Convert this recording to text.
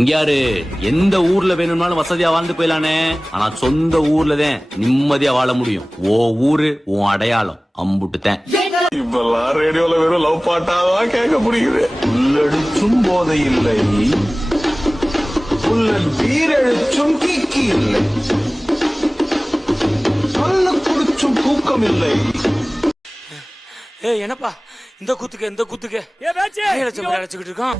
இங்க யாரு எந்த ஊர்ல வேணும்னாலும் வசதியா வாழ்ந்து போயிலானே, ஆனா சொந்த ஊர்லதான் நிம்மதியா வாழ முடியும். ஓ ஊரு உன் அடையாளம் அம்புட்டுத்தேன். இப்பெல்லாம் ரேடியோல வெறும் லவ் பாட்டாதான் கேட்க முடியுது. உள்ளடிச்சும் போதை இல்லை, உள்ளல் பீரழிச்சும் கீக்கி இல்லை, கண்ணு குடிச்சும் தூக்கம் இல்லை. ஏய் என்னப்பா இந்த கூத்துக்கு அடிச்சுக்கிட்டு இருக்கான்.